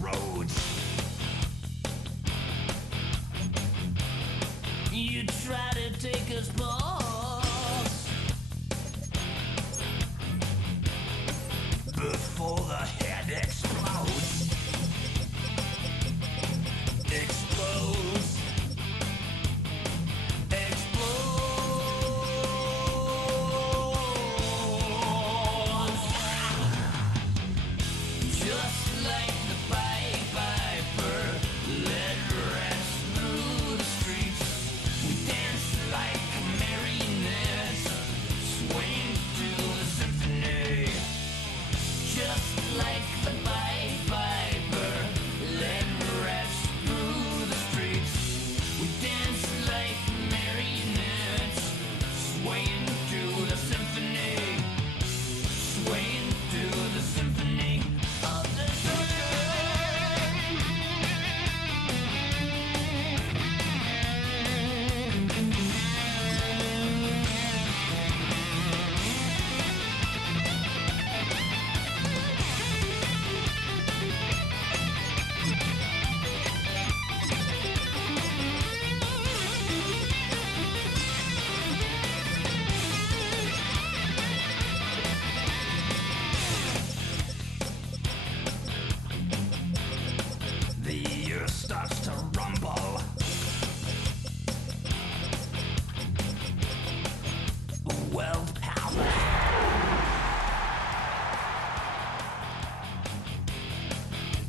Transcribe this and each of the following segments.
roads. You try to take us balls before the head explodes. Explodes. Just like the Pied Piper, led rats through the streets. We dance like marionettes, swing to the symphony. Just like the Pied Piper, led rats through the streets. We dance like marionettes, swaying to the symphony. Swaying to the symphony of the The earth starts to rumble. World power.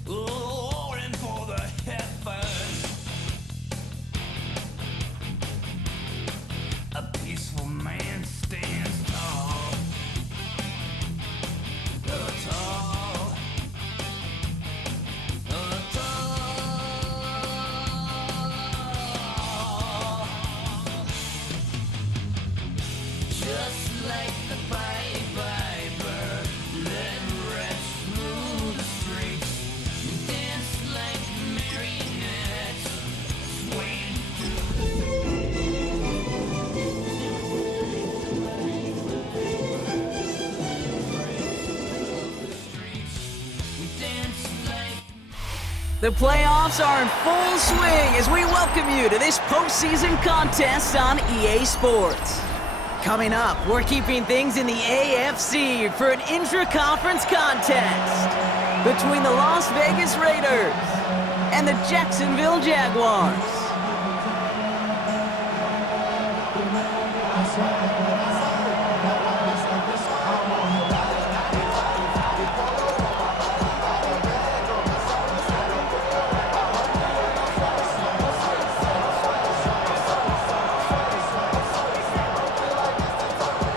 Roaring for the heavens. A peaceful man stands tall. Tall. Just like the Pied Piper, led rats through the streets. Dance like marionettes, swaying to the streets. We dance like The playoffs are in full swing as we welcome you to this postseason contest on EA Sports. Coming up, we're keeping things in the AFC for an intra-conference contest between the Las Vegas Raiders and the Jacksonville Jaguars.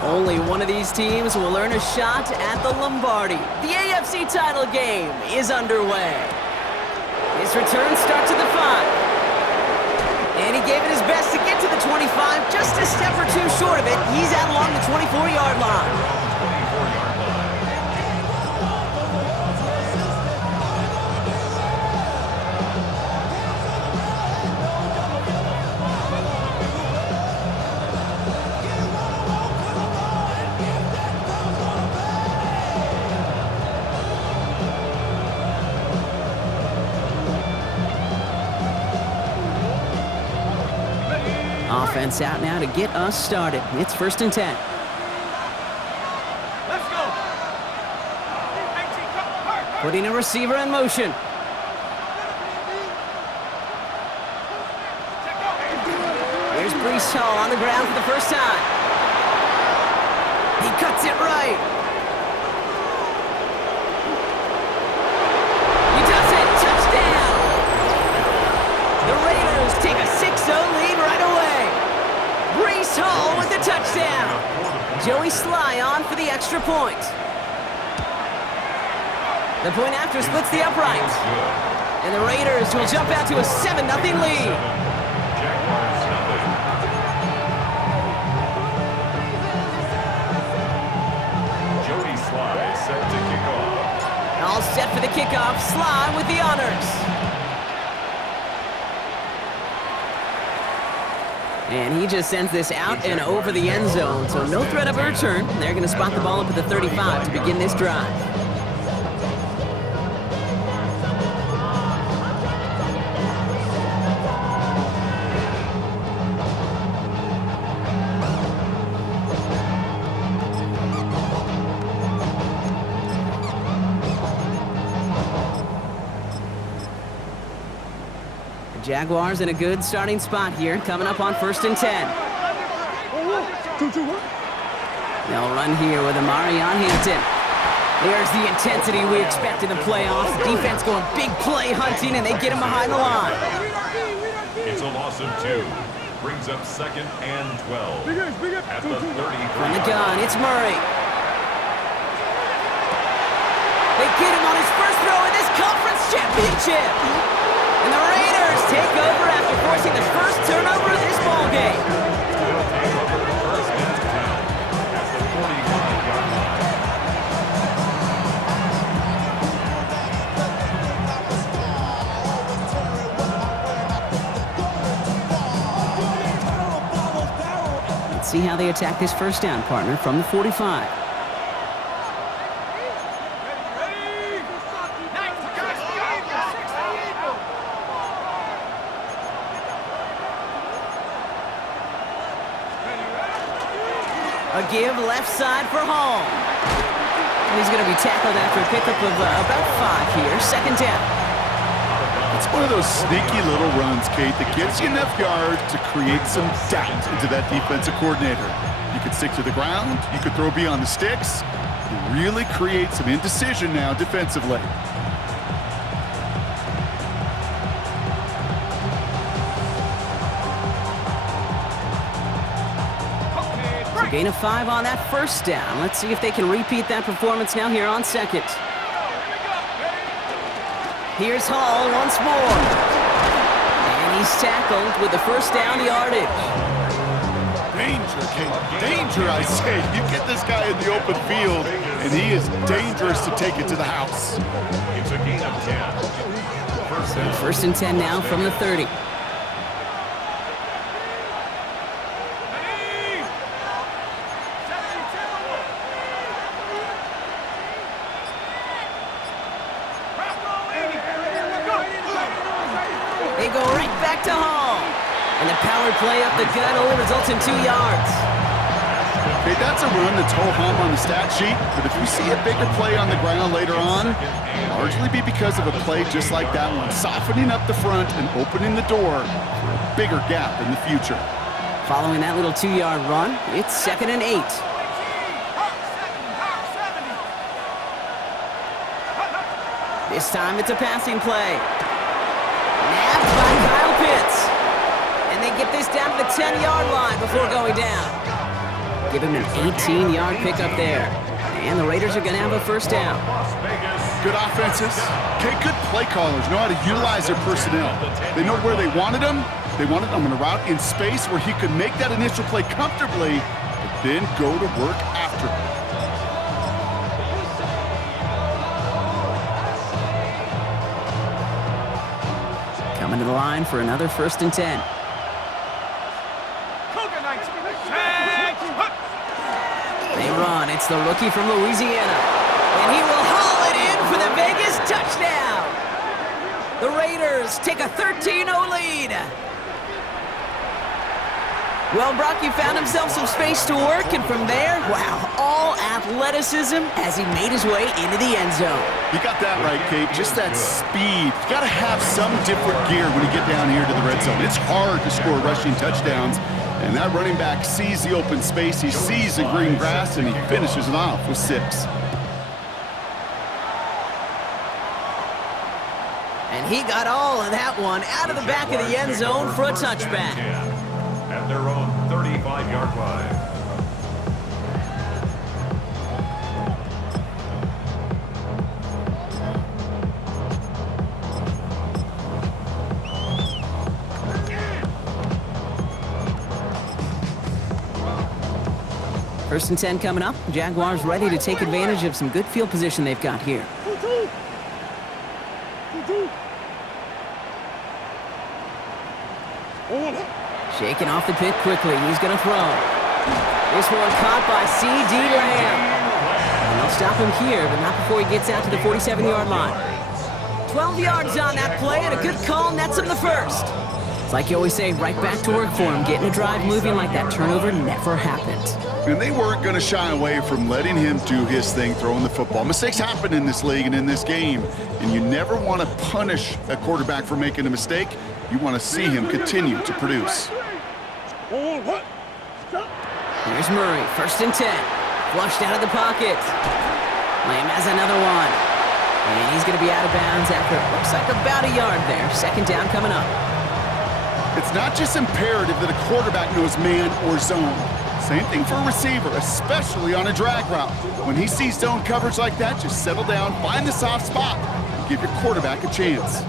Only one of these teams will earn a shot at the Lombardi. The AFC title game is underway. His return starts at the 5. And he gave it his best to get to the 25, just a step or two short of it. He's out along the 24-yard line. Offense out now to get us started. It's 1st and 10. Let's go. Putting a receiver in motion. Here's Brees Hall on the ground for the first time. He cuts it right. He does it. Touchdown. The Raiders take a 6-0 lead right away. Brees Hall with the touchdown. Joey Sly on for the extra point. The point after splits the uprights. And the Raiders will jump out to a 7-0 lead. Jaguars nothing. Jody Sly set to kick off. All set for the kickoff. Sly with the honors. And he just sends this out and over the end zone, so no threat of a return. They're going to spot the ball up at the 35 to begin this drive. Jaguars in a good starting spot here, coming up on 1st and 10. They'll run here with Amari on Hampton. There's the intensity we expect in the playoffs. Defense going big play hunting, and they get him behind the line. It's a loss of 2. Brings up 2nd and 12. At the 30. From the gun, it's Murray. They get him on his first throw in this conference championship. And the Raiders take over after forcing the first turnover of this ballgame. They'll take over 1st and 10 at the 45-yard line. Let's see how they attack this first down, partner, from the 45. A give left side for Hall. And he's going to be tackled after a pickup of about 5 here. 2nd down. It's one of those sneaky little runs, Kate, that gives you enough yards to create some doubt into that defensive coordinator. You could stick to the ground. You could throw beyond the sticks. You really create some indecision now defensively. Gain of 5 on that first down. Let's see if they can repeat that performance now here on 2nd. Here's Hall once more. And he's tackled with the first down yardage. Danger, Kate. Danger, I say. You get this guy in the open field, and he is dangerous to take it to the house. It's a gain of 10. First and 10 now from the 30. They go right back to Hall. And the power play up the gut only results in 2 yards. Okay, that's a run that's ho-hum on the stat sheet, but if you see a bigger play on the ground later on, it'll largely be because of a play just like that one, softening up the front and opening the door for a bigger gap in the future. Following that little 2-yard run, it's 2nd and 8. This time it's a passing play. Nabbed by Kyle Pitts. And they get this down to the 10-yard line before going down. Give him an 18-yard pickup there. And the Raiders are going to have a first down. Good offenses. Okay, good play callers know how to utilize their personnel. They know where they wanted them. They wanted them on a route in space where he could make that initial play comfortably, but then go to work after it. Coming to the line for another 1st and 10. They run. It's the rookie from Louisiana. And he will haul it in for the Vegas touchdown. The Raiders take a 13-0 lead. Well, Brock, you found himself some space to work, and from there, wow, all athleticism as he made his way into the end zone. You got that right, Kate. Just that speed. You got to have some different gear when you get down here to the red zone. It's hard to score rushing touchdowns, and that running back sees the open space, he sees the green grass, and he finishes it off with 6. And he got all of that one out of the back of the end zone for a touchback. At their own 35-yard line. First and 10 coming up. Jaguars ready to take advantage of some good field position they've got here. Shaking off the pit quickly. He's going to throw. This one caught by C.D. Lamb. And they'll stop him here, but not before he gets out to the 47-yard line. 12 yards on that play, and a good call nets him the first. It's like you always say, right back to work for him, getting a drive moving like that turnover never happened. And they weren't going to shy away from letting him do his thing, throwing the football. Mistakes happen in this league and in this game, and you never want to punish a quarterback for making a mistake. You want to see him continue to produce. Here's Murray, 1st and 10. Flushed out of the pocket. Lamb has another one. And he's going to be out of bounds after it looks like about a yard there. 2nd down coming up. It's not just imperative that a quarterback knows man or zone. Same thing for a receiver, especially on a drag route. When he sees zone coverage like that, just settle down, find the soft spot, and give your quarterback a chance.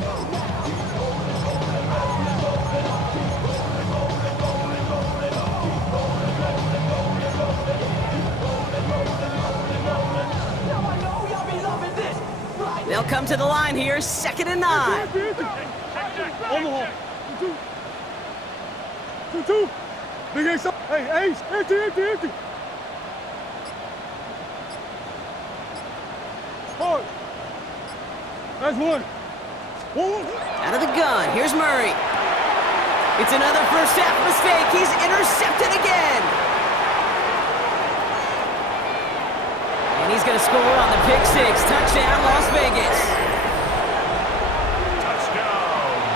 They'll come to the line here, 2nd and 9. Two. Big Ace up. Hey, Ace. Empty. Hard. That's one. Out of the gun, here's Murray. It's another first half mistake. He's intercepted again. And he's going to score on the pick 6. Touchdown, Las Vegas.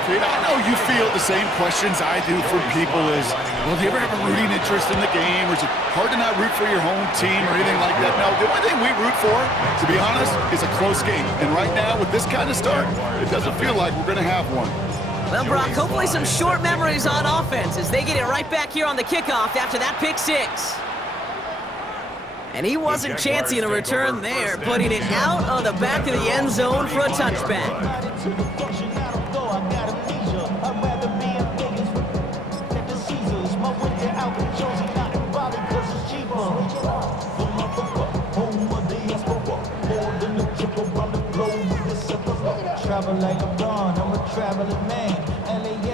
I know you feel the same questions I do from people as, well, do you ever have a rooting interest in the game, or is it hard to not root for your home team or anything like that? No, the only thing we root for, to be honest, is a close game. And right now, with this kind of start, it doesn't feel like we're going to have one. Well, Brock, hopefully some short memories on offense as they get it right back here on the kickoff after that pick 6. And he wasn't chancing a return there, putting it out on the back of the end zone for a touchback.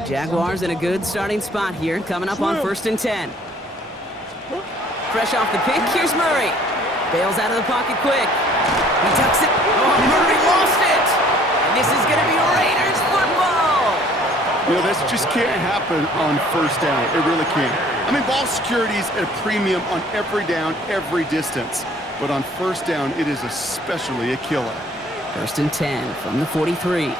Jaguars in a good starting spot here, coming up on 1st and 10. Fresh off the pick, here's Murray. Bails out of the pocket quick. He tucks it. Oh, Murray lost it! And this is going to be Raiders football! You know, this just can't happen on 1st down. It really can't. I mean, ball security is at a premium on every down, every distance. But on 1st down, it is especially a killer. 1st and 10 from the 43.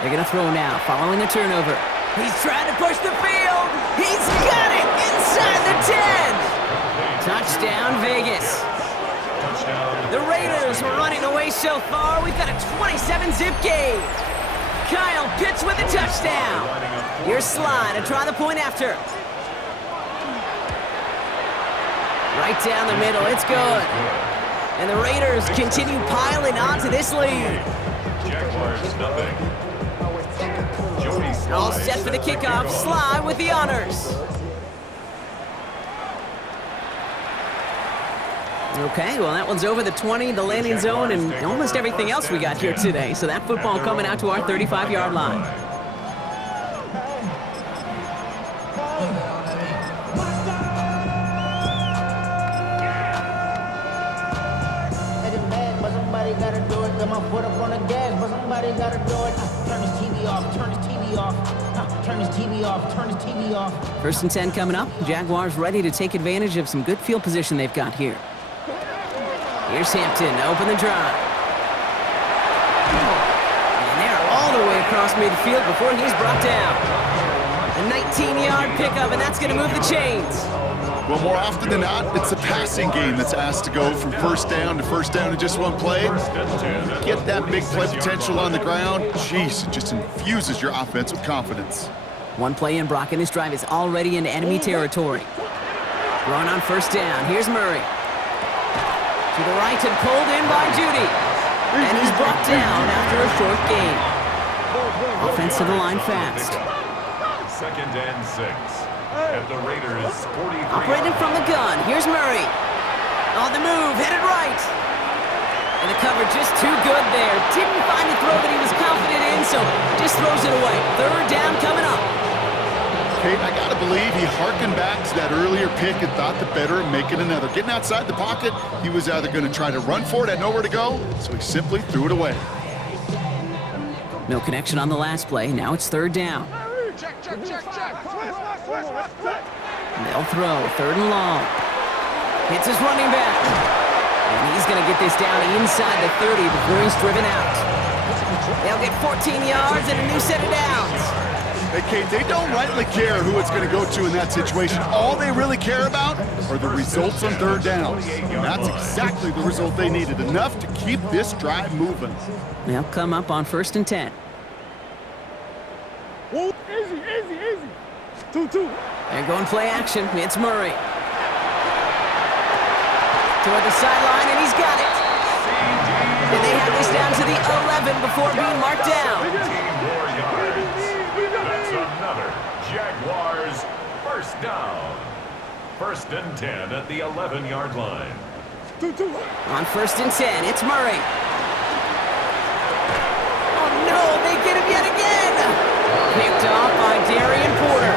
They're going to throw now, following the turnover. He's trying to push the field. He's got it inside the 10. Touchdown, Vegas. The Raiders were running away so far. We've got a 27-zip game. Kyle Pitts with a touchdown. Here's Sly to try the point after. Right down the middle, it's good. And the Raiders continue piling on to this lead. Jaguars, nothing. All set for the kickoff. Sly with the honors. Okay, well, that one's over the 20, the landing zone, and almost everything else we got here today. So that football coming out to our 35-yard line. Gotta do it, got my foot up on the gas, but somebody gotta do it. Turn his TV off, turn his TV off, turn his TV off, turn his TV off. 1st and 10 coming up. Jaguars ready to take advantage of some good field position they've got here. Here's Hampton to open the drive. And they're all the way across midfield before he's brought down. A 19-yard pickup, and that's going to move the chains. Well, more often than not, it's the passing game that's asked to go from 1st down to 1st down in just one play. Get that big play potential on the ground. Jeez, it just infuses your offense with confidence. One play in, Brock, and this drive is already into enemy territory. Run on 1st down. Here's Murray. To the right and pulled in by Judy. And he's brought down after a short gain. Offense to the line fast. 2nd and 6. At the Raiders, 43. Operating from the gun, here's Murray. On the move, headed right. And the cover just too good there. Didn't find the throw that he was confident in, so just throws it away. 3rd down coming up. Kate, I gotta believe he harkened back to that earlier pick and thought the better of making another. Getting outside the pocket, he was either gonna try to run for it, had nowhere to go, so he simply threw it away. No connection on the last play, now it's 3rd down. Check. They'll throw, 3rd and long. Hits his running back. And he's going to get this down inside the 30 before he's driven out. They'll get 14 yards and a new set of downs. Hey, Kate, they don't rightly care who it's going to go to in that situation. All they really care about are the results on third down. And that's exactly the result they needed, enough to keep this drive moving. They'll come up on 1st and 10. Whoa, easy. 2-2. They're going play action. It's Murray. Toward the sideline, and he's got it. And they have this down to the 11 before being marked down. That's another Jaguars first down. 1st and 10 at the 11-yard line. 2-2. On 1st and 10, it's Murray. Oh no, they get him yet again. Picked off by Darian Porter.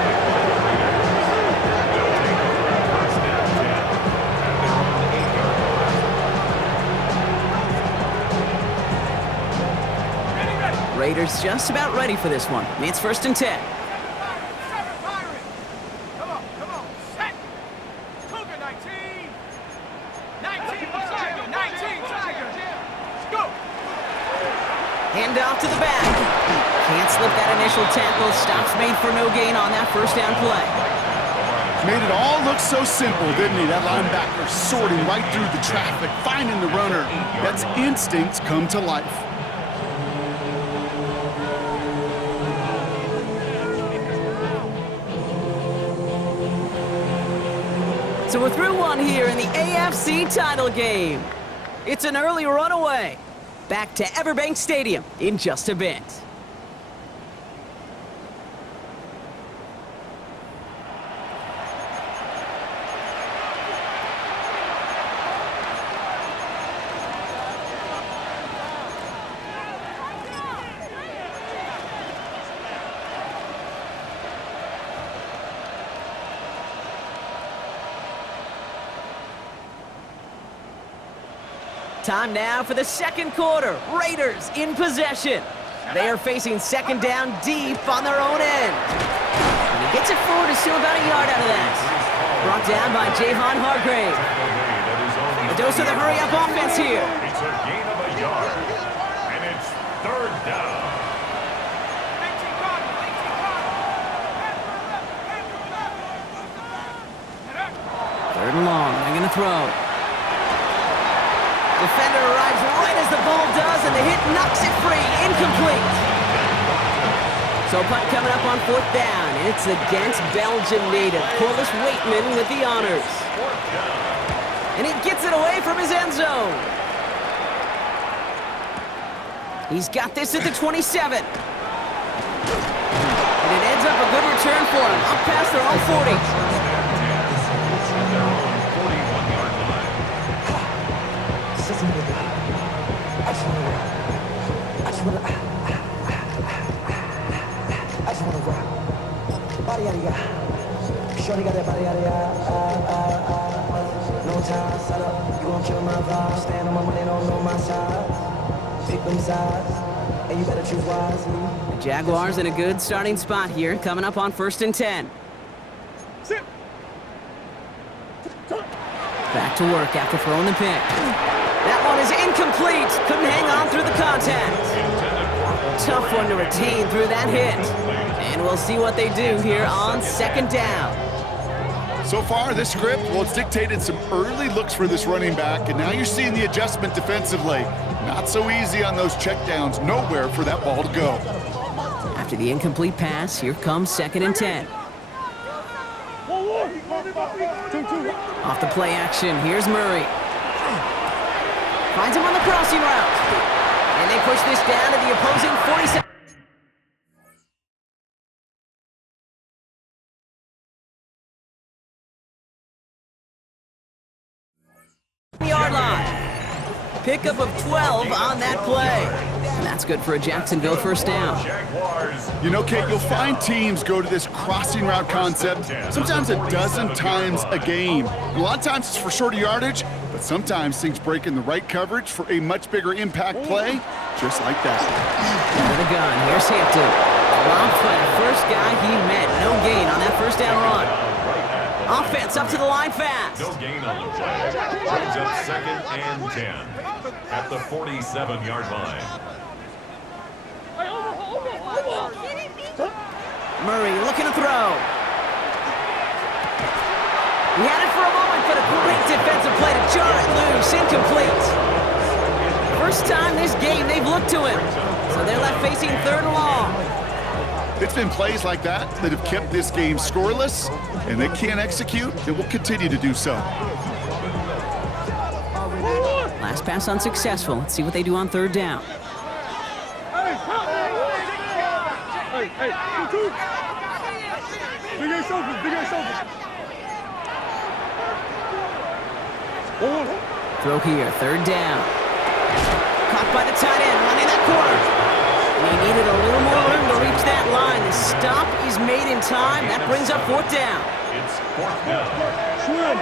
Raiders just about ready for this one. It's 1st and 10. Come on. Set. Cougar 19. 19 Tiger. Go. Hand off to the back. Can't slip that initial tackle. Stops made for no gain on that 1st down play. Made it all look so simple, didn't he? That linebacker sorting right through the traffic, finding the runner. That's instincts come to life. So we're through one here in the AFC title game. It's an early runaway. Back to Everbank Stadium in just a bit. Time now for the second quarter. Raiders in possession. They are facing 2nd down deep on their own end. And he gets it forward to still about a yard out of that. Brought down by Javon Hargrave. A dose of the hurry-up offense here. It's a gain of a yard, and it's 3rd down. 3rd and long. They're going to throw. Defender arrives right as the ball does, and the hit knocks it free. Incomplete. So punt coming up on 4th down. It's against Belgian native Corliss Waitman with the honors. And he gets it away from his end zone. He's got this at the 27. And it ends up a good return for him, up past their own 40. Shorty got that body out of no time, set up, you gon' kill my vibe. Stand on my money, don't know my side. Pick them sides, and you better choose wisely. The Jaguars in a good starting spot here, coming up on 1st and 10. Sit. Back to work after throwing the pick. That one is incomplete. Couldn't hang on through the contact. Tough one to retain through that hit. And we'll see what they do here on 2nd down. So far, this script, well, it's dictated some early looks for this running back, and now you're seeing the adjustment defensively. Not so easy on those checkdowns. Nowhere for that ball to go. After the incomplete pass, here comes 2nd and 10. Off the play action, here's Murray. Finds him on the crossing route. And they push this down to the opposing 47. Yard line. Pickup of 12 on that play. And that's good for a Jacksonville 1st down. You know, Kate, you'll find teams go to this crossing route concept sometimes a dozen times a game. A lot of times it's for shorter yardage, but sometimes things break in the right coverage for a much bigger impact play, just like that. Under the gun, here's Hampton. Robbed by the first guy he met. No gain on that 1st down run. Offense up to the line fast. No gain on the play. Brings up 2nd and 10 at the 47-yard line. Murray looking to throw. He had it for a moment, but a great defensive play to jar it loose. Incomplete. First time this game they've looked to him. So they're left facing 3rd and long. It's been plays like that that have kept this game scoreless, and they can't execute. It will continue to do so. Last pass unsuccessful. Let's see what they do on 3rd down. Hey, 2-2. Big Ace open, Big Ace open. Throw here, 3rd down. Caught by the tight end, running that corner. He needed a little more room to reach that line. The stop is made in time. That brings up 4th down. It's 4th down. Swim.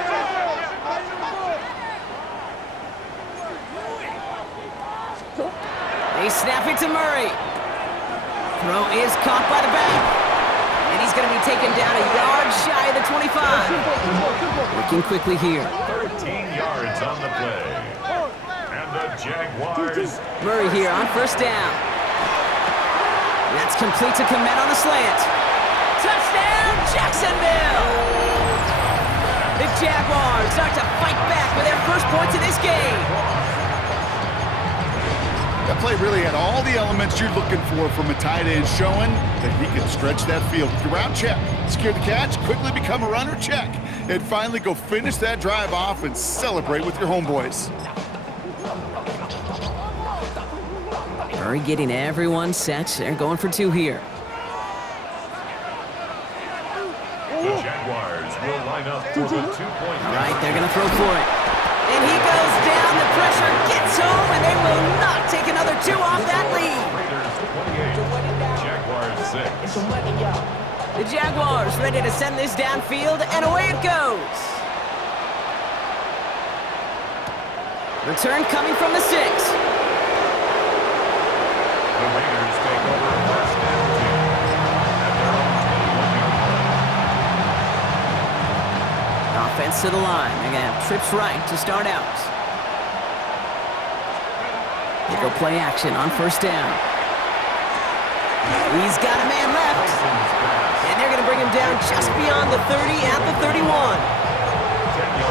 They snap it to Murray. Throw is caught by the back. And he's going to be taken down a yard shy of the 25. Working quickly here. 13 yards on the play. And the Jaguars. Murray here on 1st down. That's complete to Komet on the slant. Touchdown, Jacksonville! The Jaguars start to fight back with their first points in this game. That play really had all the elements you're looking for from a tight end, showing that he can stretch that field. Your route check, secure the catch, quickly become a runner check, and finally go finish that drive off and celebrate with your homeboys. Murray getting everyone set. They're going for 2 here. The Jaguars will line up for the 2-point. All right, they're going to throw for it. And he goes down. The pressure gets home, and they will not take another 2 off that lead. Raiders 28, Jaguars 6. The Jaguars ready to send this downfield, and away it goes. Return coming from the 6. The Raiders take over 1st and 10 at their own 21-yard line. Offense to the line. They're going to have trips right to start out. They go play action on 1st down. He's got a man left. And they're going to bring him down just beyond the 30 at the 31.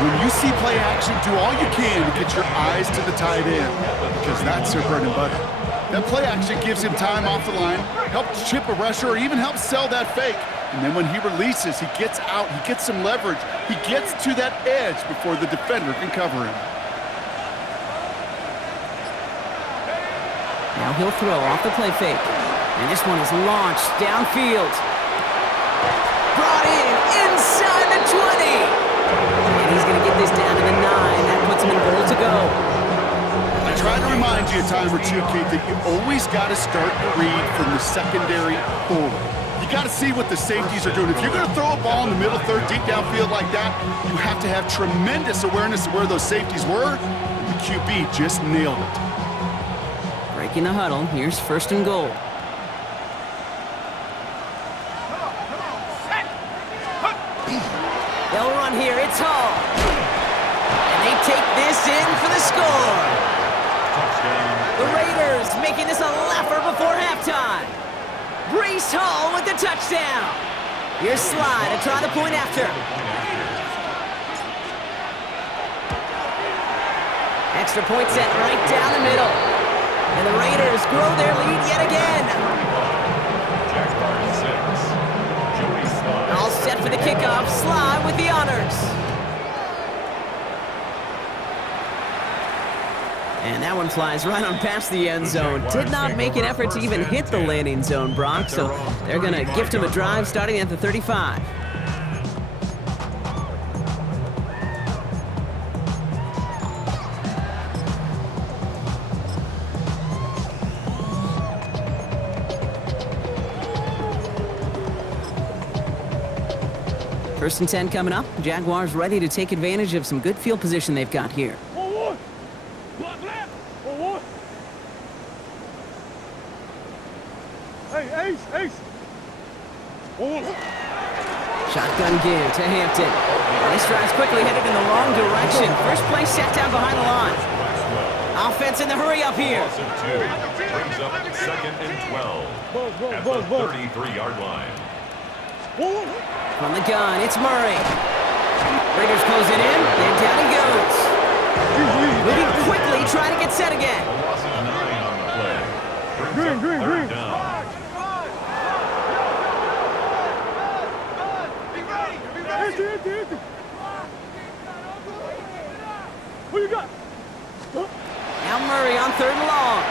When you see play action, do all you can to get your eyes to the tight end, because that's their bread and butter. That play action gives him time off the line, helps chip a rusher, or even helps sell that fake. And then when he releases, he gets out, he gets some leverage. He gets to that edge before the defender can cover him. Now he'll throw off the play fake. And this one is launched downfield. Brought in inside the 20. And he's going to get this down to the 9. That puts him in goal to go. I try to remind you a time or two, Kate, that you always got to start your read from the secondary forward. You got to see what the safeties are doing. If you're going to throw a ball in the middle third, deep downfield like that, you have to have tremendous awareness of where those safeties were. The QB just nailed it. Breaking the huddle. Here's 1st and goal. They'll run here. It's Hall. And they take this in for the score. The Raiders making this a laugher before halftime. Breece Hall with the touchdown. Here's Sly to try the point after. Extra point set right down the middle. And the Raiders grow their lead yet again. Jaguars 6. Joey Sly. All set for the kickoff. Sly with the honors. And that one flies right on past the end zone. Did not make an effort to even hit the landing zone, Brock, so they're going to gift him a drive starting at the 35. First and 10 coming up. Jaguars ready to take advantage of some good field position they've got here. Ace. Shotgun give to Hampton. This drive's quickly headed in the wrong direction. First play set down behind the line. Offense in the hurry up here. Loss of 2 brings up 2nd and 12 at the 33-yard line. From the gun, it's Murray. Raiders close it in, and down he goes. Moving quickly, trying to get set again. A loss of 9 on the play. Brings up 3rd down. Empty. Who you got? Now Murray on 3rd and long.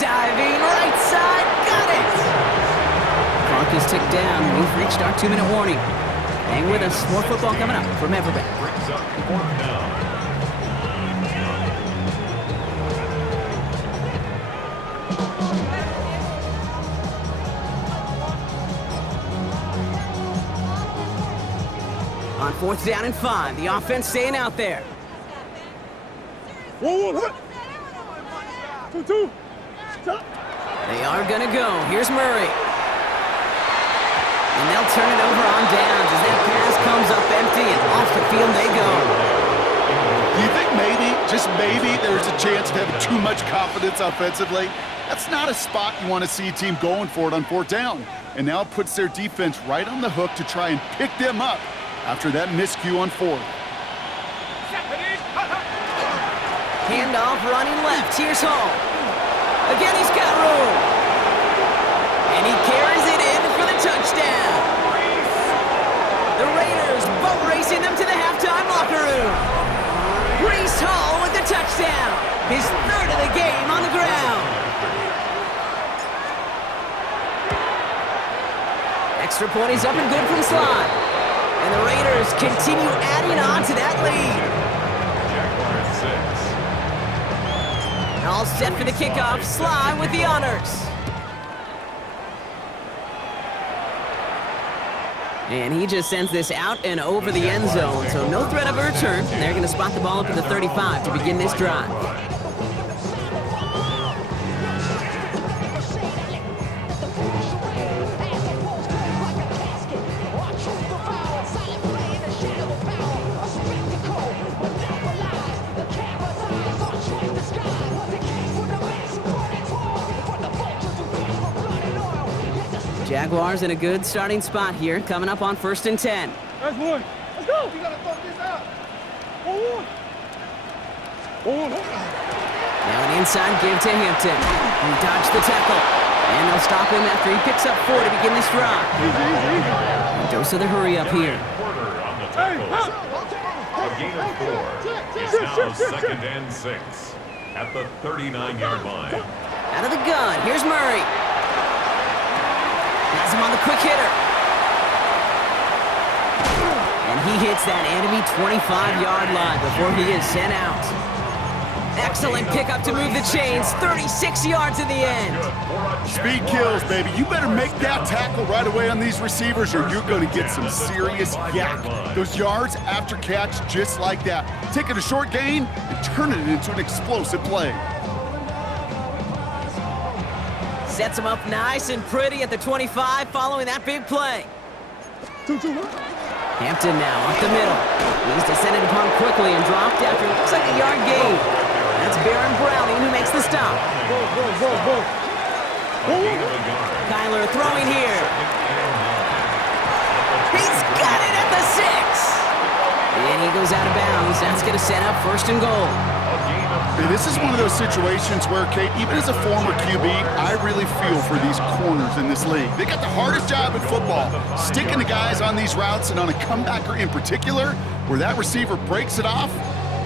Diving right side, got it! Clock is ticked down. We've reached our 2-minute warning. Hang with us. More football coming up from Everbank. Brings up 4th down. On 4th down and 5, the offense staying out there. 1-1. 2-2. They are gonna go. Here's Murray. And they'll turn it over on downs as that pass comes up empty and off the field they go. Do you think maybe, just maybe, there's a chance of having too much confidence offensively? That's not a spot you want to see a team going for it on 4th down. And now it puts their defense right on the hook to try and pick them up after that miscue on 4th. Handoff running left. Here's Hall. Again, he's got room. And he carries it in for the touchdown. The Raiders boat racing them to the halftime locker room. Breece Hall with the touchdown. His 3rd of the game on the ground. Extra point is up and good from Sly. And the Raiders continue adding on to that lead. Jaguars 6. All set for the kickoff. Sly with the honors. And he just sends this out and over the end zone, so no threat of a return. They're going to spot the ball up at the 35 to begin this drive. Jaguars in a good starting spot here, coming up on 1st and 10. That's one. Let's go. We gotta throw this out. 1-1. Now an inside give to Hampton. He dodged the tackle. And they'll stop him after he picks up 4 to begin this drive. Easy. Dose of the hurry up here. Quarter on the tackle. A gain of 4. It's now 2nd and 6 at the 39-yard line. Out of the gun, here's Murray. Has him on the quick hitter. And he hits that enemy 25-yard line before he is sent out. Excellent pickup to move the chains. 36 yards in the end. Speed kills, baby. You better make that tackle right away on these receivers or you're going to get some serious yak. Those yards after catch just like that. Taking a short gain and turning it into an explosive play. Sets him up nice and pretty at the 25 following that big play. 2-2. Hampton now up the middle. He's descended upon quickly and dropped after it looks like a yard gain. That's Baron Browning who makes the stop. Go. Kyler throwing here. He's got it at the 6. And he goes out of bounds. That's going to set up 1st and goal. Hey, this is one of those situations where, Kate, even as a former QB, I really feel for these corners in this league. They got the hardest job in football, sticking the guys on these routes and on a comebacker in particular, where that receiver breaks it off.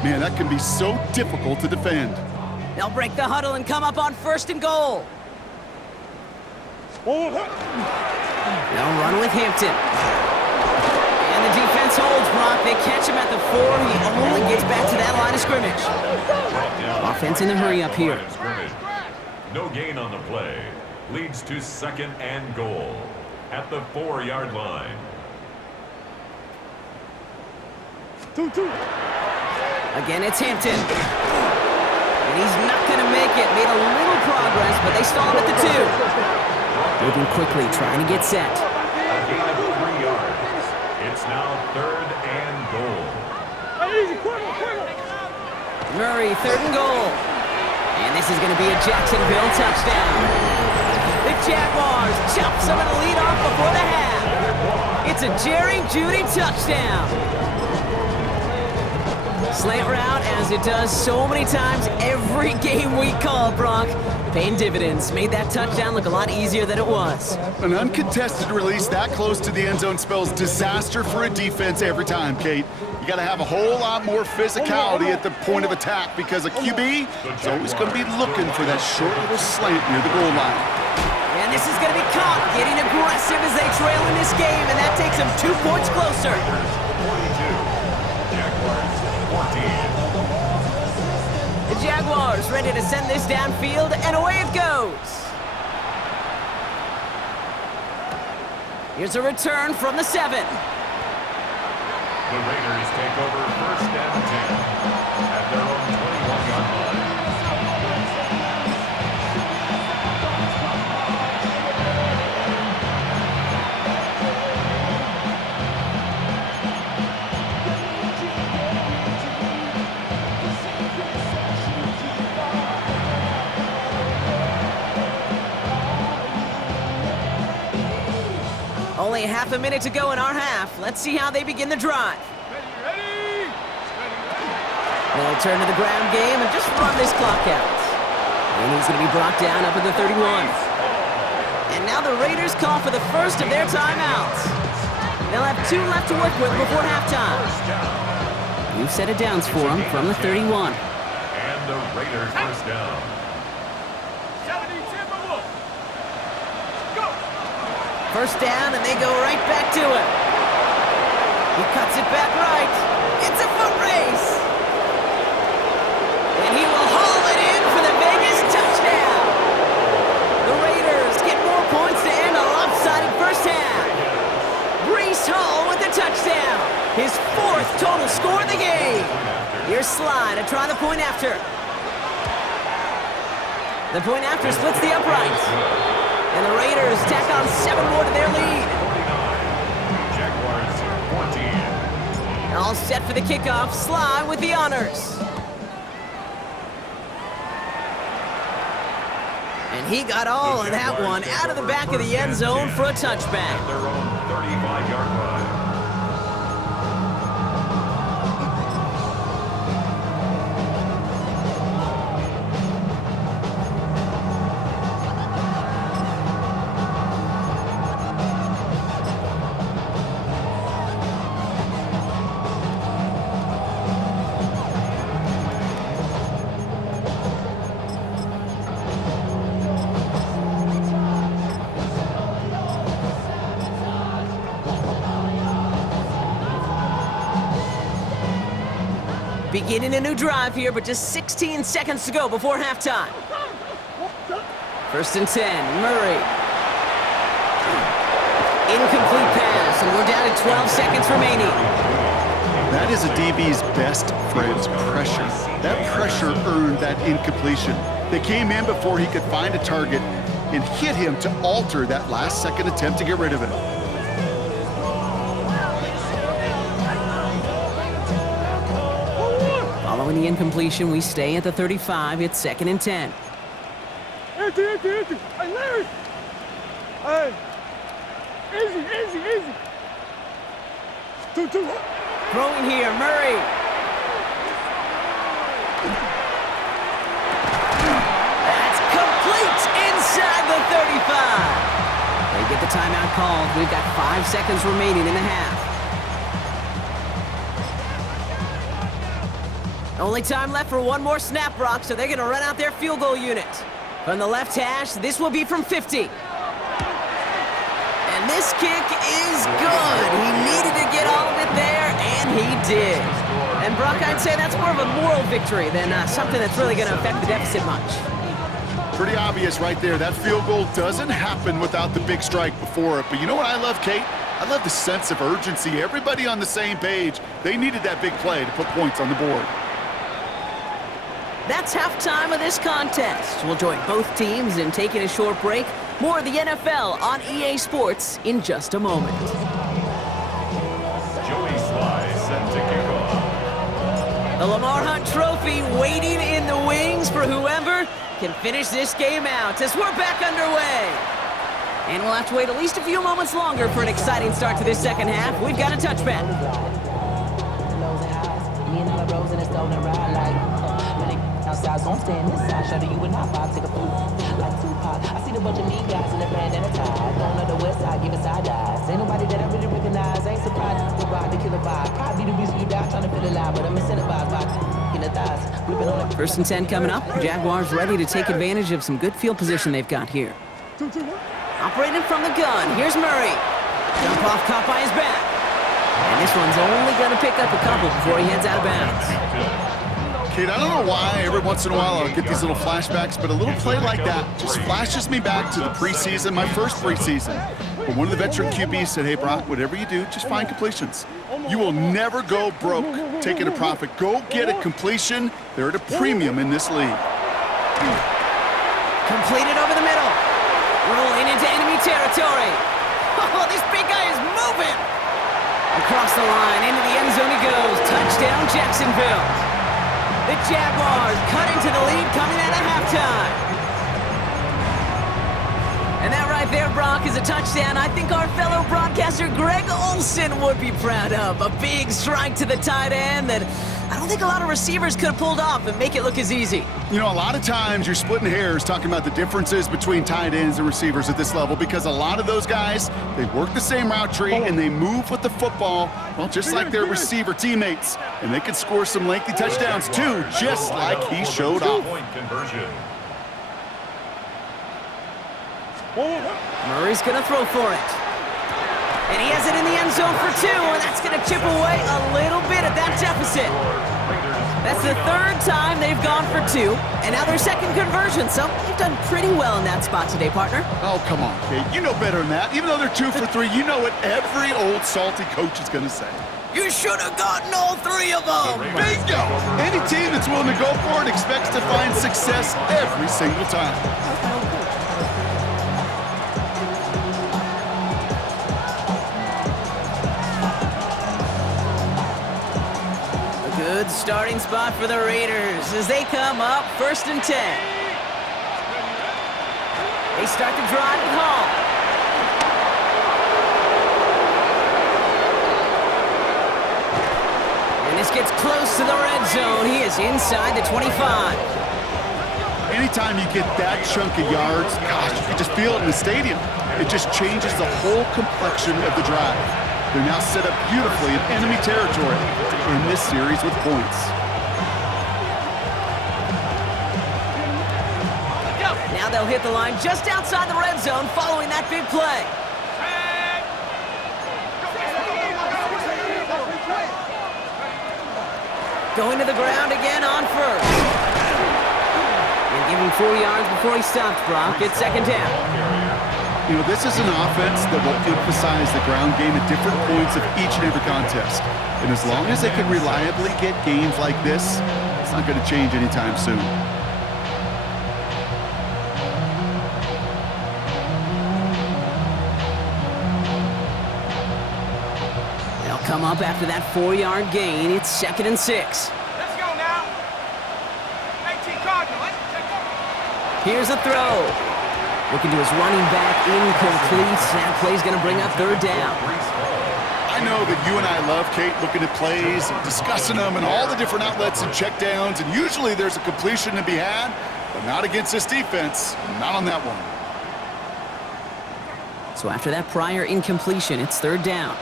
Man, that can be so difficult to defend. They'll break the huddle and come up on 1st and goal. They'll run with Hampton. And the defense holds Brock. They catch him at the 4. He only gets back to that line of scrimmage. Offense in the hurry up here. No gain on the play. Leads to 2nd and goal at the 4-yard line. 2-2. Again, it's Hampton. And he's not going to make it. Made a little progress, but they stall him at the 2. Moving quickly, trying to get set. A gain of 3 yards. It's now Murray, 3rd and goal. And this is going to be a Jacksonville touchdown. The Jaguars chop some of the lead off before the half. It's a Jerry Jeudy touchdown. Slant route, as it does so many times every game we call, Bronk. Paying dividends. Made that touchdown look a lot easier than it was. An uncontested release that close to the end zone spells disaster for a defense every time, Kate. You got to have a whole lot more physicality at the point of attack because a QB is always going to be looking for that short little slant near the goal line. And this is going to be caught, getting aggressive as they trail in this game, and that takes them 2 points closer. 42. Jaguars 14. The Jaguars ready to send this downfield, and away it goes. Here's a return from the 7. The Raiders take over 1st and 10 at their own 21-yard line. Only half a minute to go in our half. Let's see how they begin the drive. They'll turn to the ground game and just run this clock out. And he's going to be brought down up at the 31. And now the Raiders call for the first of their timeouts. They'll have 2 left to work with before halftime. New set of downs for them from the 31. And the Raiders first down. First down, and they go right back to it. He cuts it back right. It's a foot race. And he will haul it in for the Vegas touchdown. The Raiders get more points to end a lopsided first half. Breece Hall with the touchdown. His 4th total score of the game. Here's Sly to try the point after. The point after splits the uprights. And the Raiders tack on 7 more to their lead. 49. Jaguars 14. All set for the kickoff. Sly with the honors. And he got all of that one out of the back of the end zone for a touchback. At their own 35-yard line. Beginning a new drive here, but just 16 seconds to go before halftime. 1st and 10, Murray. Incomplete pass, and we're down to 12 seconds remaining. That is a DB's best friend's pressure. That pressure earned that incompletion. They came in before he could find a target and hit him to alter that last-second attempt to get rid of it. Following the incompletion, we stay at the 35. It's 2nd and 10. Empty. Hey, Larry. Hey. Easy. Two. Throwing here, Murray. That's complete inside the 35. They get the timeout called. We've got 5 seconds remaining in the half. Only time left for one more snap, Brock, so they're going to run out their field goal unit. From the left hash, this will be from 50. And this kick is good. He needed to get all of it there, and he did. And Brock, I'd say that's more of a moral victory than something that's really going to affect the deficit much. Pretty obvious right there. That field goal doesn't happen without the big strike before it. But you know what I love, Kate? I love the sense of urgency. Everybody on the same page. They needed that big play to put points on the board. That's halftime of this contest. We'll join both teams in taking a short break. More of the NFL on EA Sports in just a moment. Joey Sly set to kick off. The Lamar Hunt Trophy waiting in the wings for whoever can finish this game out as we're back underway. And we'll have to wait at least a few moments longer for an exciting start to this second half. We've got a touchback. Lows and highs, me and my bros in a stolen ride like outside, so I'm staying this side. Show you and I vibe, take a food like Tupac. I see the bunch of mean guys in the band and a tie. Don't know the west side, give it side eyes. Ain't nobody that I really recognize. Ain't surprised to ride the killer vibe. Probably the reason you die trying to feel alive, but I'm incentivized by in the thighs. Whipping on it. 1st and 10 coming up. Jaguars ready to take advantage of some good field position they've got here. Operating from the gun, here's Murray. Jump off, caught by his back. And this one's only going to pick up a couple before he heads out of bounds. Kate, I don't know why every once in a while I'll get these little flashbacks, but a little play like that just flashes me back to the preseason, my first preseason. But one of the veteran QBs said, hey, Brock, whatever you do, just find completions. You will never go broke taking a profit. Go get a completion. They're at a premium in this league. Completed over the middle. Rolling into enemy territory. Oh, this big guy is moving. Across the line, into the end zone he goes. Touchdown, Jacksonville. The Jaguars cut into the lead coming out of halftime. And that right there, Brock, is a touchdown I think our fellow broadcaster Greg Olsen would be proud of. A big strike to the tight end that I don't think a lot of receivers could have pulled off and make it look as easy. You know, a lot of times you're splitting hairs talking about the differences between tight ends and receivers at this level because a lot of those guys, they work the same route tree and they move with the football, well, just like their receiver teammates. And they can score some lengthy touchdowns too, just like he showed off. Murray's going to throw for it. And he has it in the end zone for 2, and that's going to chip away a little bit at that deficit. That's the 3rd time they've gone for 2, and now their 2nd conversion, so they've done pretty well in that spot today, partner. Oh, come on, Kate. You know better than that. Even though they're 2 for 3, you know what every old salty coach is going to say. You should have gotten all 3 of them. Bingo! Any team that's willing to go for it expects to find success every single time. Good starting spot for the Raiders as they come up 1st and 10. They start the drive with Hall. And this gets close to the red zone. He is inside the 25. Anytime you get that chunk of yards, gosh, you can just feel it in the stadium. It just changes the whole complexion of the drive. They're now set up beautifully in enemy territory to end this series with points. Now they'll hit the line just outside the red zone following that big play. Going to the ground again on 1st. And give him 4 yards before he stops, Brock. It's 2nd down. You know, this is an offense that will emphasize the ground game at different points of each and every contest. And as long as they can reliably get games like this, it's not going to change anytime soon. They'll come up after that 4-yard gain. It's 2nd and 6. Let's go now. 19 Cardinal. Here's a throw. Looking to his running back, incomplete. That play's going to bring up 3rd down. I know that you and I love, Kate, looking at plays and discussing them and all the different outlets and checkdowns, and usually there's a completion to be had, but not against this defense, not on that one. So after that prior incompletion, it's 3rd down.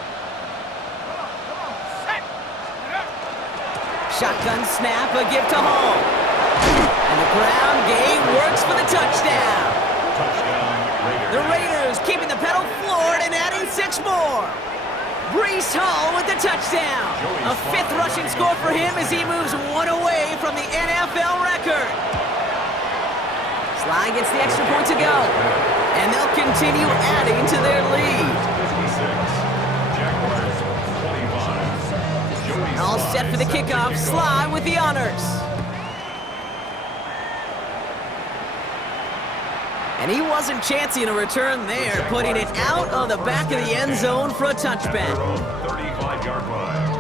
Shotgun snap, a give to Hall. And the ground game works for the touchdown. The Raiders keeping the pedal floored and adding 6 more. Breece Hall with the touchdown. A 5th rushing score for him as he moves 1 away from the NFL record. Sly gets the extra point to go. And they'll continue adding to their lead. All set for the kickoff. Sly with the honors. And he wasn't chancing a return there, putting it out of the back of the end zone for a touchback. 35-yard line.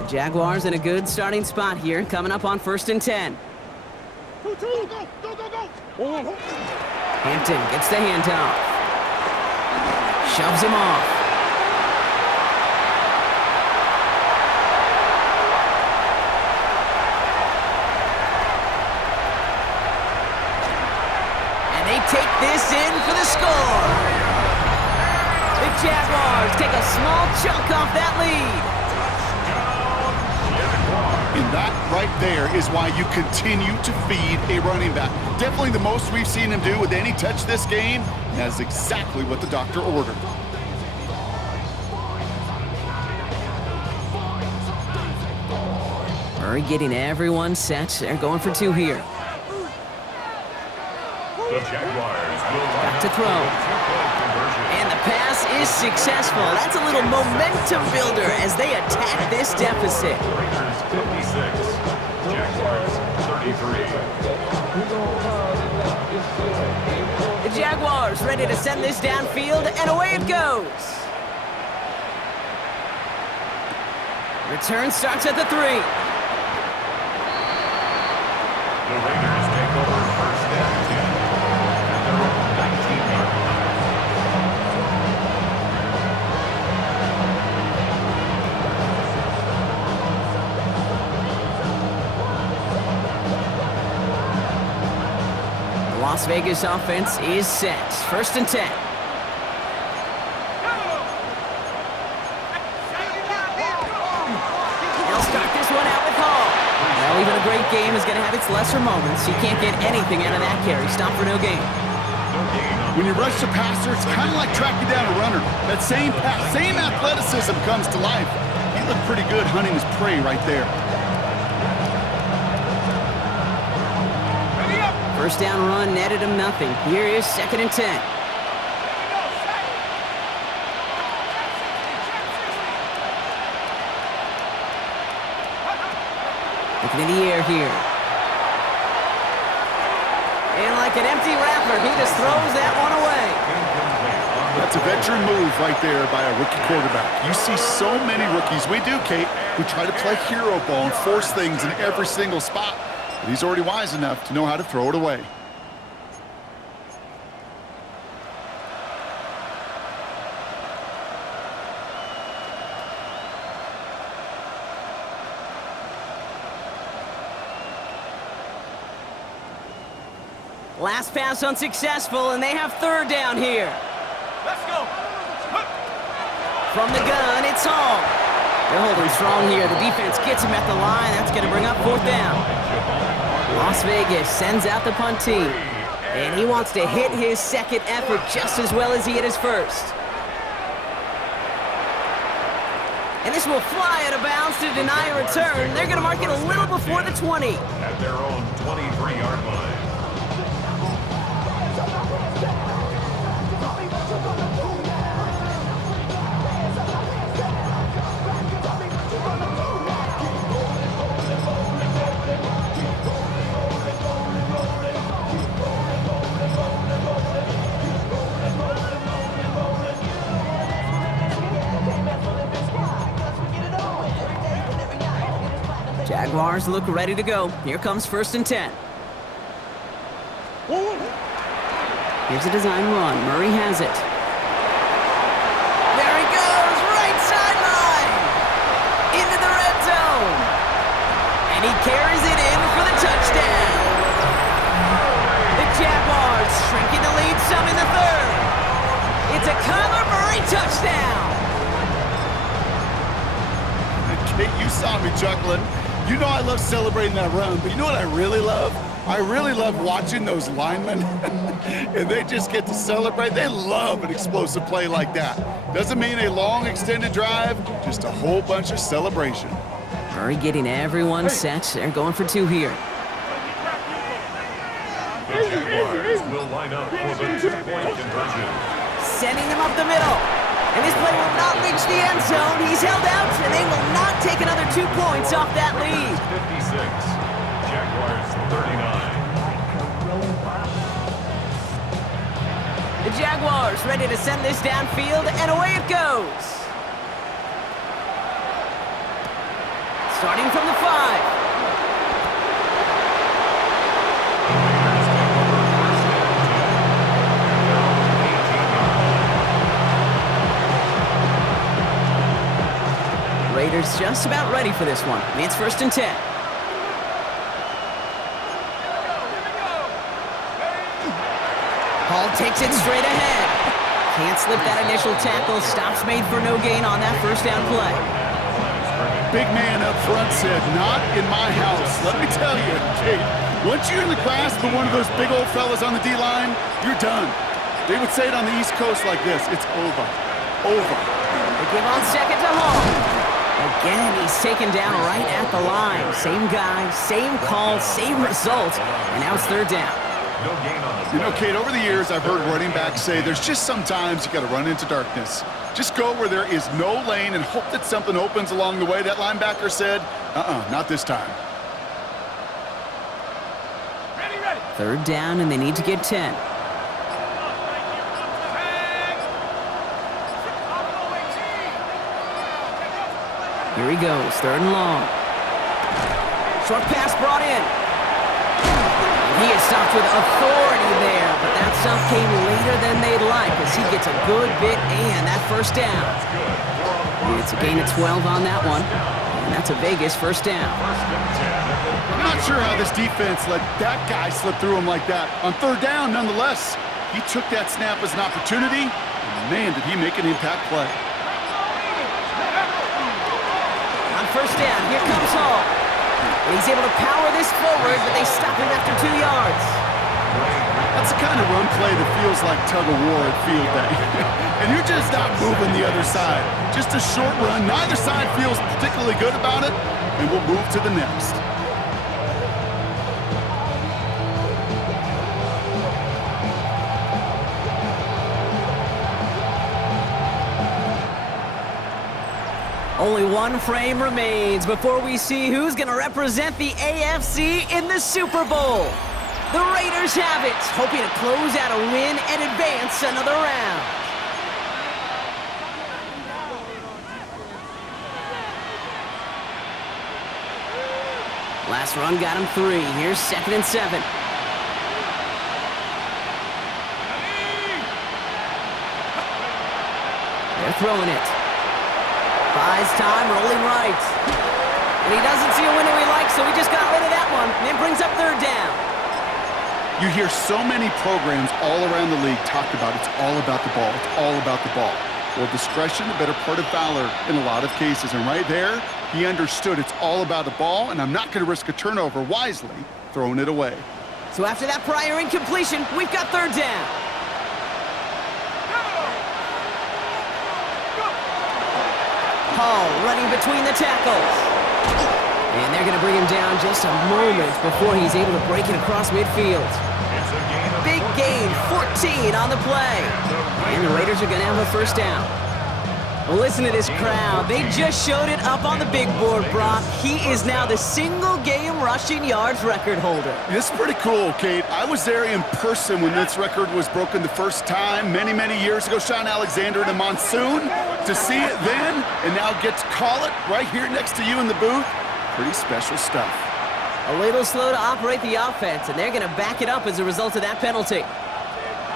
The Jaguars in a good starting spot here, coming up on 1st and 10. Go, go, go. Hampton gets the handoff. Shoves him off. And they take this in for the score. The Jaguars take a small chunk off that lead. And that right there is why you continue to feed a running back. Definitely the most we've seen him do with any touch this game. That's exactly what the doctor ordered. Murray getting everyone set. They're going for 2 here. The Jaguars will Back to throw. And the pass is successful. That's a little momentum builder as they attack this deficit. Raiders 56, Jaguars 33. The Jaguars ready to send this downfield, and away it goes. Return starts at the 3. The Raiders take over 1st and 10 at their own 19-yard line. The Las Vegas offense is set. 1st and 10. They'll start this one out with Hall. Well, even a great game is going to have its lesser moments. You can't get anything out of that carry. Stop for no gain. When you rush the passer, it's kind of like tracking down a runner. That same pass, same athleticism comes to life. He looked pretty good hunting his prey right there. First down run netted him nothing. Here is 2nd and 10. Looking in the air here. And like an empty wrapper, he just throws that one away. That's a veteran move right there by a rookie quarterback. You see so many rookies, we do, Kate, who try to play hero ball and force things in every single spot. But he's already wise enough to know how to throw it away. Last pass unsuccessful, and they have 3rd down here. Let's go. From the gun, it's Hall. They're holding strong here. The defense gets him at the line. That's going to bring up 4th down. Las Vegas sends out the punt team. And he wants to hit his 2nd effort just as well as he hit his 1st. And this will fly out of bounds to deny a return. They're going to mark it a little before the 20. At their own 23-yard line. Jaguars look ready to go. Here comes 1st and 10. Here's a design run. Murray has it. There he goes, right sideline. Into the red zone. And he carries it in for the touchdown. The Jaguars shrinking the lead some in the 3rd. It's a Kyler Murray touchdown. Kate, you saw me chuckling. You know I love celebrating that run, but you know what I really love? I really love watching those linemen, and they just get to celebrate. They love an explosive play like that. Doesn't mean a long extended drive, just a whole bunch of celebration. Murray getting everyone set. They're going for 2 here. The Jaguars will line up for the 2-point conversion. Sending them up the middle. And this play will not reach the end zone. He's held out, and they will not take another 2 points off that lead. 56, Jaguars 39. The Jaguars ready to send this downfield, and away it goes. starting from the 5. Raiders just about ready for this one. It's 1st and 10. Hall takes it straight ahead. Can't slip that initial tackle. Stops made for no gain on that 1st down play. Big man up front said, "Not in my house." Let me tell you, Kate, once you're in the grasp of one of those big old fellas on the D-line, you're done. They would say it on the East Coast like this: it's over. Over. They give on 2nd to Hall. Again, he's taken down right at the line. Same guy, same call, same result, and now it's 3rd down. No gain on the You know, Kate, over the years, I've heard running backs say there's just sometimes you got to run into darkness. Just go where there is no lane and hope that something opens along the way. That linebacker said, not this time. 3rd down, and they need to get 10. Here he goes, 3rd and long. Short pass brought in. And he is stopped with authority there, but that stop came later than they'd like as he gets a good bit and that 1st down. It's a gain of 12 on that one, and that's a Vegas 1st down. I'm not sure how this defense let that guy slip through him like that. On 3rd down, nonetheless, he took that snap as an opportunity, and man, did he make an impact play. On 1st down, here comes Hall. And he's able to power this forward, but they stop him after 2 yards. That's the kind of run play that feels like tug-of-war at field day. And you're just not moving the other side. Just a short run. Neither side feels particularly good about it, and we'll move to the next. Only one frame remains before we see who's going to represent the AFC in the Super Bowl. The Raiders have it, hoping to close out a win and advance another round. Last run got him 3. Here's 2nd and 7. They're throwing it. Buys time, rolling right. And he doesn't see a window he likes, so he just got rid of that one. And it brings up 3rd down. You hear so many programs all around the league talk about it's all about the ball. It's all about the ball. Well, discretion, the better part of valor in a lot of cases. And right there, he understood it's all about the ball, and I'm not going to risk a turnover wisely, throwing it away. So after that prior incompletion, we've got 3rd down. Hall running between the tackles. And they're going to bring him down just a moment before he's able to break it across midfield. Big gain, 14 on the play. And the Raiders are going to have a 1st down. Well, listen to this crowd. They just showed it up on the big board, Brock. He is now the single-game rushing yards record holder. This is pretty cool, Kate. I was there in person when this record was broken the first time many, many years ago. Sean Alexander in a monsoon. To see it then and now get to call it right here next to you in the booth, pretty special stuff. A little slow to operate the offense, and they're going to back it up as a result of that penalty.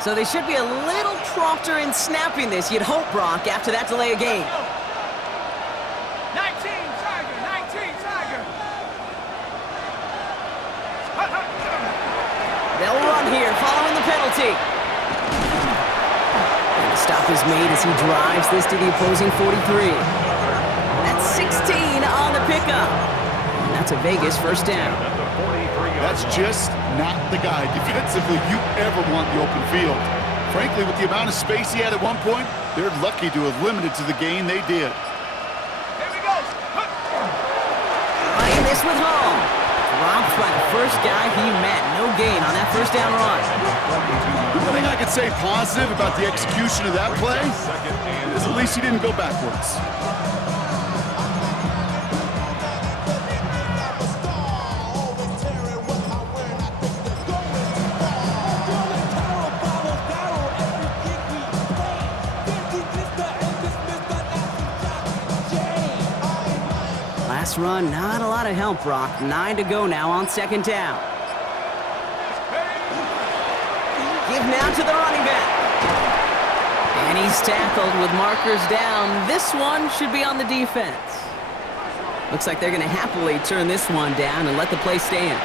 So they should be a little prompter in snapping this, you'd hope, Brock, after that delay of game. 19 Tiger. They'll run here following the penalty. And the stop is made as he drives this to the opposing 43. That's 16 on the pickup. And that's a Vegas 1st down. That's just not the guy defensively you ever want the open field. Frankly, with the amount of space he had at one point, they're lucky to have limited to the gain they did. Here we go. Playing this with Hall. Dropped by the first guy he met. No gain on that 1st down run. The one thing I could say positive about the execution of that play is at least he didn't go backwards. this run, not a lot of help, Brock. 9 to go now on second down. Give now to the running back. And he's tackled with markers down. This one should be on the defense. Looks like they're going to happily turn this one down and let the play stand.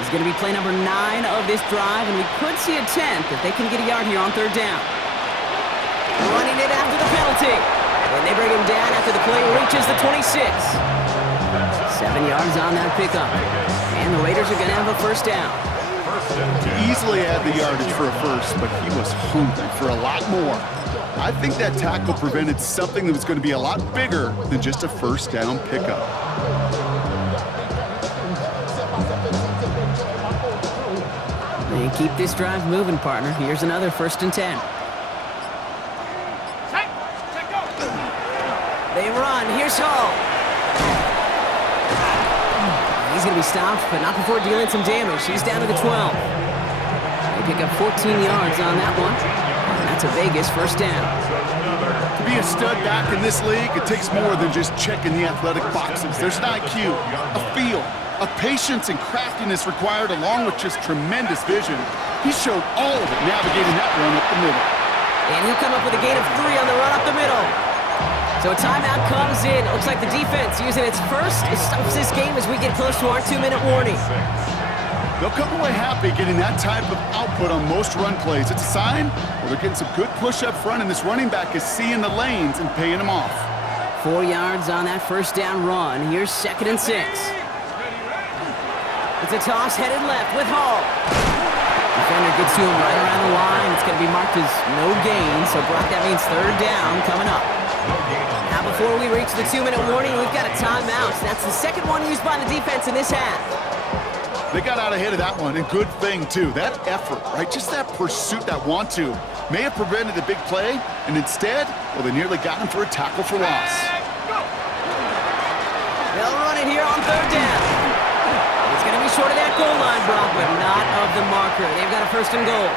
It's going to be play number 9 of this drive, and we could see a 10th if they can get a yard here on third down. Running it after the penalty. And they bring him down after the play reaches the 26. 7 yards on that pickup. And the Raiders are going to have a first down. Easily had the yardage for a first, but he was hungry for a lot more. I think that tackle prevented something that was going to be a lot bigger than just a first down pickup. And keep this drive moving, partner. Here's another 1st and 10. They run. Here's Hall. He's going to be stopped, but not before dealing some damage. He's down to the 12. They pick up 14 yards on that one. And that's a Vegas first down. To be a stud back in this league, it takes more than just checking the athletic boxes. There's an IQ, a feel, a patience and craftiness required along with just tremendous vision. He showed all of it navigating that run up the middle. And he'll come up with a gain of 3 on the run up the middle. So a timeout comes in. It looks like the defense using its first. It stops this game as we get close to our 2-minute warning. They'll come away happy getting that type of output on most run plays. It's a sign where they're getting some good push up front, and this running back is seeing the lanes and paying them off. 4 yards on that first down run. Here's 2nd and 6. It's a toss headed left with Hall. Defender gets to him right around the line. It's going to be marked as no gain, so Brock, that means 3rd down coming up. Now before we reach the 2-minute warning, we've got a timeout. That's the second one used by the defense in this half. They got out ahead of that one, and good thing, too. That effort, right, just that pursuit, that want-to, may have prevented a big play, and instead, well, they nearly got him for a tackle for loss. They'll run it here on 3rd down. It's going to be short of that goal line, Brock, but not of the marker. They've got a 1st and goal.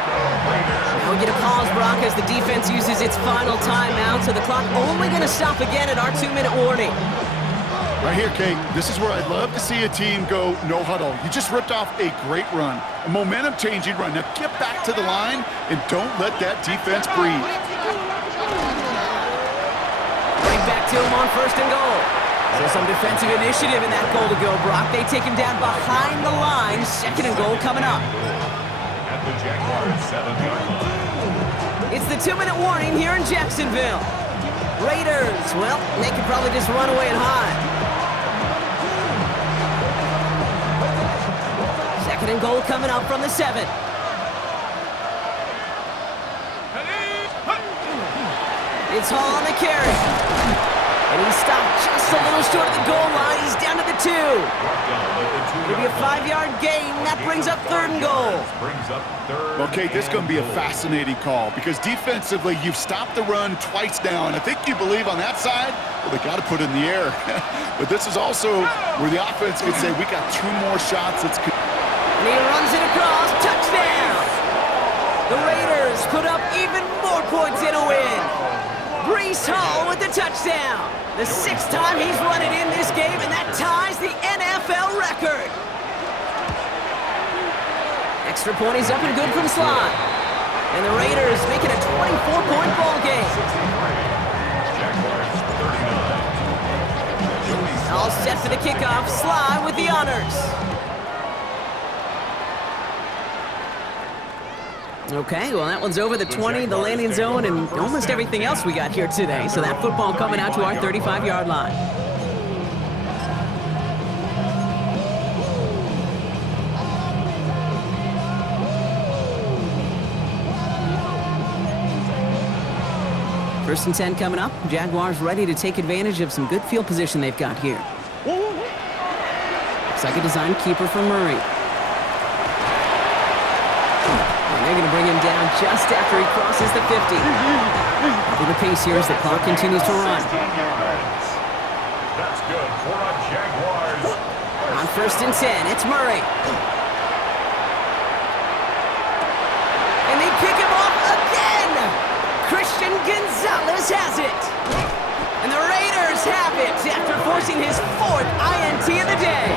Now we get a pause, Brock, as the defense uses its final timeout, so the clock only going to stop again at our 2-minute warning. Right here, Kate, this is where I'd love to see a team go no huddle. You just ripped off a great run, a momentum-changing run. Now get back to the line and don't let that defense breathe. Right back to him on 1st and goal. So some defensive initiative in that goal to go, Brock. They take him down behind the line. 2nd and goal coming up. At the Jaguars 7-yard line. It's the 2-minute warning here in Jacksonville. Raiders, well, they could probably just run away and hide. 2nd and goal coming up from the 7. It's Hall on the carry. And he's stopped just a little short of the goal line. He's down to the 2. It'll be a 5-yard gain. That brings up 3rd and goal. Okay, this is going to be a fascinating call because defensively, you've stopped the run twice now, and I think you believe on that side, well, they got to put it in the air. But this is also where the offense could say, we got 2 more shots. And he runs it across. Touchdown! The Raiders put up even more points in a win. Breece Hall with the touchdown. The 6th time he's run it in this game, and that ties the NFL record. Extra point is up and good from Sly. And the Raiders make it a 24-point ball game. All set for the kickoff. Sly with the honors. Okay, well, that one's over the 20, the landing zone, and almost everything else we got here today. So that football coming out to our 35-yard line. First and 10 coming up. Jaguars ready to take advantage of some good field position they've got here. Looks like a design keeper for Murray. They're going to bring him down just after he crosses the 50. For the pace here as the clock continues to run. That's good for a Jaguars. On 1st and 10, it's Murray. And they pick him off again! Christian Gonzalez has it! And the Raiders have it after forcing his 4th INT of the day.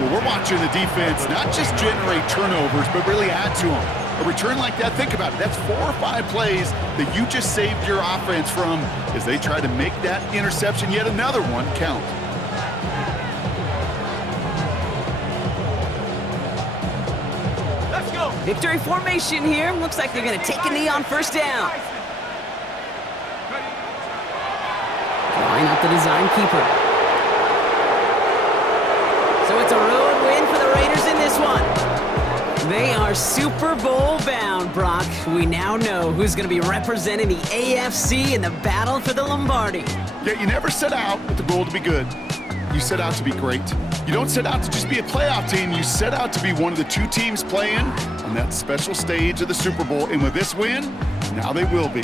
Well, we're watching the defense not just generate turnovers, but really add to them. A return like that, think about it, that's 4 or 5 plays that you just saved your offense from as they try to make that interception, yet another one, count. Let's go. Victory formation here. Looks like they're going to take a knee on first down. Line up the design keeper. So it's a road win for the Raiders in this one. They are Super Bowl bound, Brock. We now know who's going to be representing the AFC in the battle for the Lombardi. Yeah, you never set out with the goal to be good. You set out to be great. You don't set out to just be a playoff team. You set out to be one of the 2 teams playing on that special stage of the Super Bowl. And with this win, now they will be.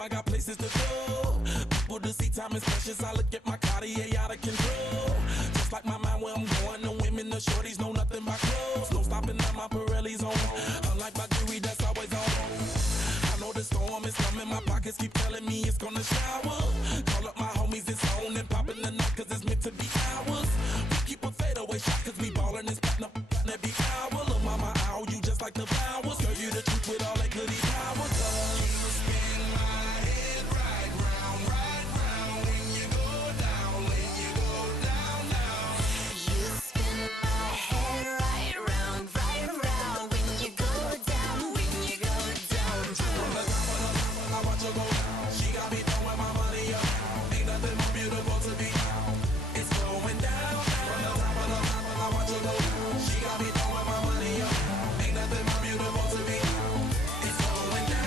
I got places to go. People to see, time is precious. I look at my Cartier out of control. Just like my mind where I'm going. The women, the shorties know nothing but clothes. No stopping at my Pirelli's on. Unlike my jewelry that's always on. I know the storm is coming. My pockets keep telling me it's gonna shower.